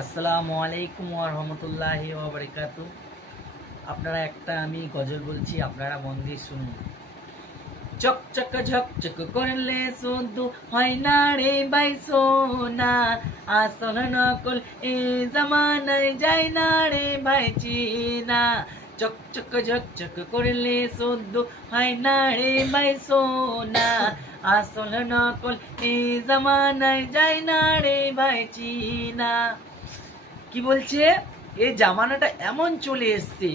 আসসালামু আলাইকুম ওয়া রাহমাতুল্লাহি ওয়া বারাকাতুহু। আপনারা একটা আমি গজল বলছি, আপনারা মন দিয়ে শুনুন। চকচক ঝকচক করলে শুধু হয় না রে ভাই সোনা, আসল নকল এ জামানায় যায় না রে ভাই চিনা। চকচক ঝকচক করলে শুধু হয় না রে ভাই সোনা, আসল নকল এ জামানায় যায় না রে ভাই চিনা। কি বলছে, এই জামানাটা এমন চলে এসছে,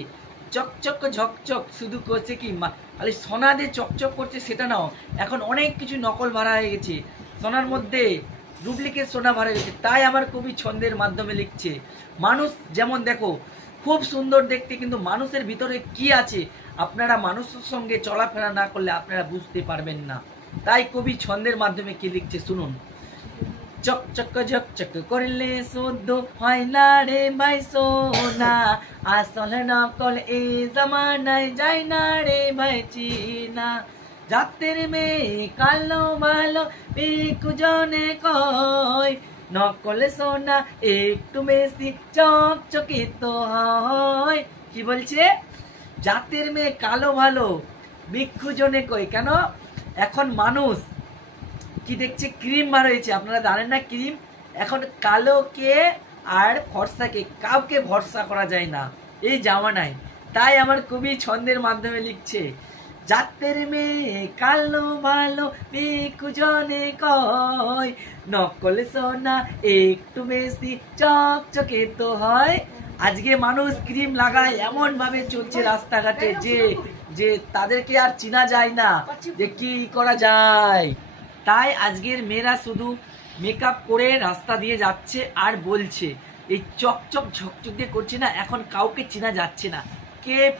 চকচক ঝকচক শুধু করছে কি খালি সোনা দিয়ে চকচক করছে সেটা নাও, এখন অনেক কিছু নকল ভরা হয়ে গেছে, সোনার মধ্যে ডুপ্লিকেট সোনা ভরা গেছে। তাই আমার কবি ছন্দের মাধ্যমে লিখছে, মানুষ যেমন দেখো খুব সুন্দর দেখতে, কিন্তু মানুষের ভিতরে কি আছে আপনারা মানুষের সঙ্গে চলাফেরা না করলে আপনারা বুঝতে পারবেন না। তাই কবি ছন্দের মাধ্যমে কি লিখছে শুনুন। চকচক ঝকচক করলে শুদ্ধ হয় না রে ভাই সোনা, আসল নকল এই জামানায় যায় না রে ভাই চিনা। জাতের মেয়ে কালো ভালো জনে কয়, নকল সোনা একটু বেশি চকচকে তো হয়। কি বলছে, জাতের মেয়ে কালো ভালো জনে কয়। কেন এখন মানুষ কি দেখছে, ক্রিম বার হয়েছে, আপনারা জানেন না ক্রিম, এখন কালোকে আর ফর্সাকে কাউকে ভরসা করা যায় না এই জামানায়। তাই আমার কবি ছন্দের মাধ্যমে লিখছে, জাতের মেয়ে কালো ভালো জনে কয়, নকল সোনা একটু বেশি চকচকে তো হয়। আজকে মানুষ ক্রিম লাগায় এমন ভাবে চলছে রাস্তাঘাটে যে যে তাদেরকে আর চিনা যায় না যে কি করা যায়। তাই আজকের মেয়েরা শুধু মেকআপ করে রাস্তা দিয়ে যাচ্ছে আর বলছে এই চকচক ঝকচক দিয়ে করছে না, এখন কাউকে চেনা যাচ্ছে না, কে